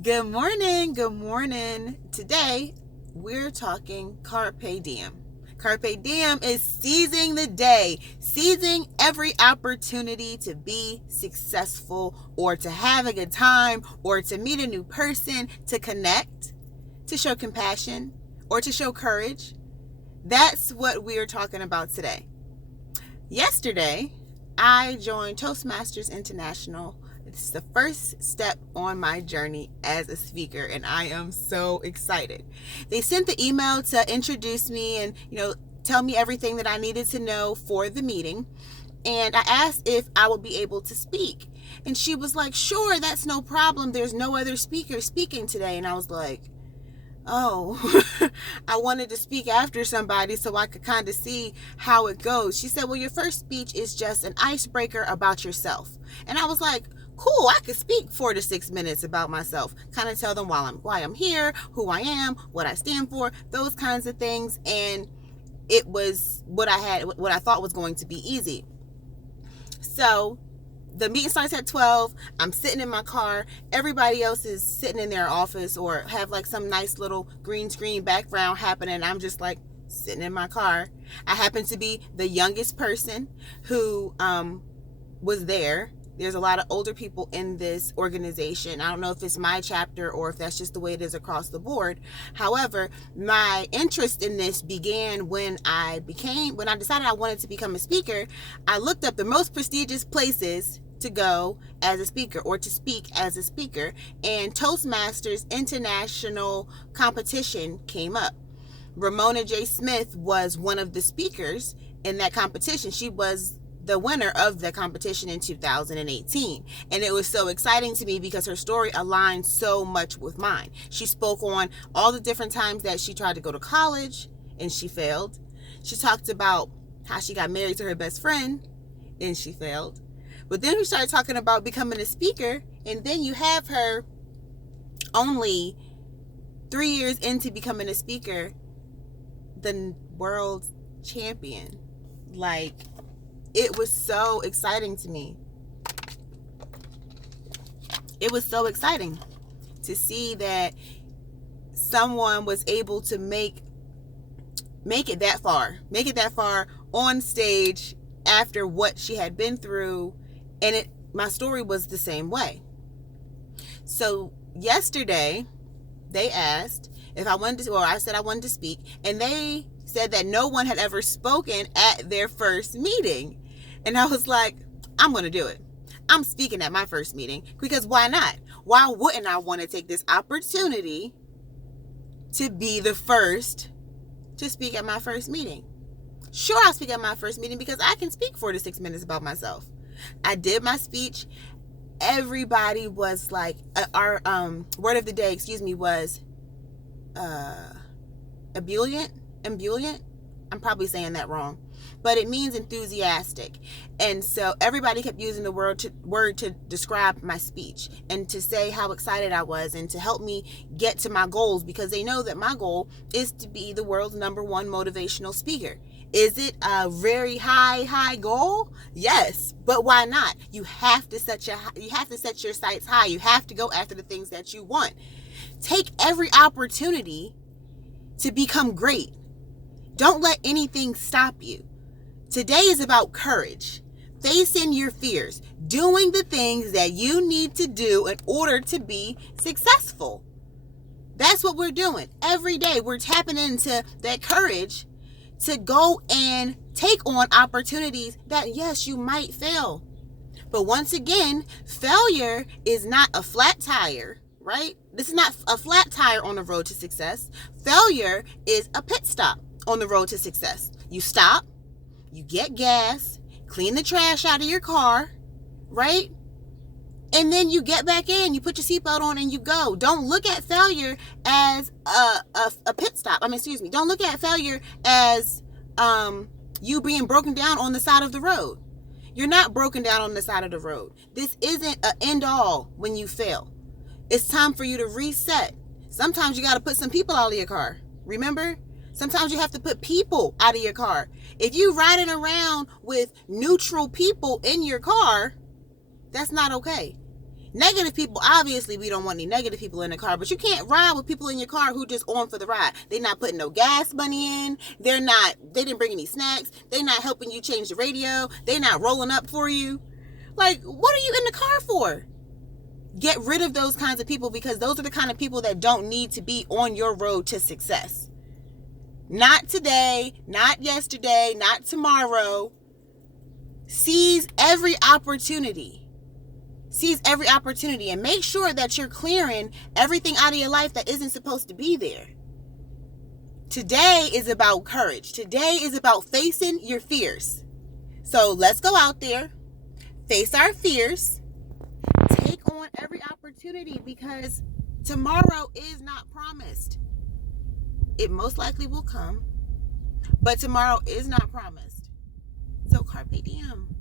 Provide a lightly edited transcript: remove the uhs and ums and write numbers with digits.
Good morning. Good morning. Today, we're talking carpe diem. Carpe diem is seizing the day, seizing every opportunity to be successful or to have a good time or to meet a new person, to connect, to show compassion, or to show courage. That's what we're talking about today. Yesterday, I joined Toastmasters International. It's the first step on my journey as a speaker, and I am so excited. They sent the email to introduce me and, tell me everything that I needed to know for the meeting. And I asked if I would be able to speak. And she was like, sure, that's no problem. There's no other speaker speaking today. And I was like, oh, I wanted to speak after somebody so I could kind of see how it goes. She said, well, your first speech is just an icebreaker about yourself. And I was like, cool, I could speak 4 to 6 minutes about myself, kind of tell them why I'm here, who I am, what I stand for, those kinds of things. And it was what I thought was going to be easy. So the meeting starts at 12. I'm sitting in my car. Everybody else is sitting in their office or have like some nice little green screen background happening. I'm just like sitting in my car. I happen to be the youngest person who was there. There's a lot of older people in this organization. I don't know if it's my chapter or if that's just the way it is across the board. However, my interest in this began when I decided I wanted to become a speaker. I looked up the most prestigious places to go as a speaker or to speak as a speaker, and Toastmasters International competition came up. Ramona J. Smith was one of the speakers in that competition. She was the winner of the competition in 2018. And it was so exciting to me because her story aligned so much with mine. She spoke on all the different times that she tried to go to college and she failed. She talked about how she got married to her best friend and she failed. But then we started talking about becoming a speaker, and then you have her only 3 years into becoming a speaker, the world champion. Like, it was so exciting to me. It was so exciting to see that someone was able to make it that far on stage after what she had been through. And my story was the same way. So yesterday they asked if I wanted to, or I said I wanted to speak, and they said that no one had ever spoken at their first meeting. And I was like, I'm going to do it. I'm speaking at my first meeting, because why not? Why wouldn't I want to take this opportunity to be the first to speak at my first meeting? Sure, I'll speak at my first meeting because I can speak 4 to 6 minutes about myself. I did my speech. Everybody was like, our word of the day, was ebullient. I'm probably saying that wrong, but it means enthusiastic. And so everybody kept using the word to describe my speech and to say how excited I was and to help me get to my goals, because they know that my goal is to be the world's #1 motivational speaker. Is it a very high goal? Yes, but why not? You have to set your sights high. You have to go after the things that you want. Take every opportunity to become great. Don't let anything stop you. Today is about courage, facing your fears, doing the things that you need to do in order to be successful. That's what we're doing. Every day we're tapping into that courage to go and take on opportunities that, yes, you might fail. But once again, failure is not a flat tire, right? This is not a flat tire on the road to success. Failure is a pit stop on the road to success. You stop, you get gas, clean the trash out of your car, right? And then you get back in, you put your seatbelt on and you go. Don't look at failure as a pit stop. Don't look at failure as you being broken down on the side of the road. You're not broken down on the side of the road. This isn't an end all when you fail. It's time for you to reset. Sometimes you got to put some people out of your car. Remember? Sometimes you have to put people out of your car. If you're riding around with neutral people in your car, that's not okay. Negative people, obviously we don't want any negative people in the car, but you can't ride with people in your car who just on for the ride. They're not putting no gas money in. They didn't bring any snacks. They're not helping you change the radio. They're not rolling up for you. Like, what are you in the car for? Get rid of those kinds of people, because those are the kind of people that don't need to be on your road to success. Not today, not yesterday, not tomorrow. Seize every opportunity. Seize every opportunity and make sure that you're clearing everything out of your life that isn't supposed to be there. Today is about courage. Today is about facing your fears. So let's go out there, face our fears, take on every opportunity, because tomorrow is not promised. It most likely will come, but tomorrow is not promised. So carpe diem.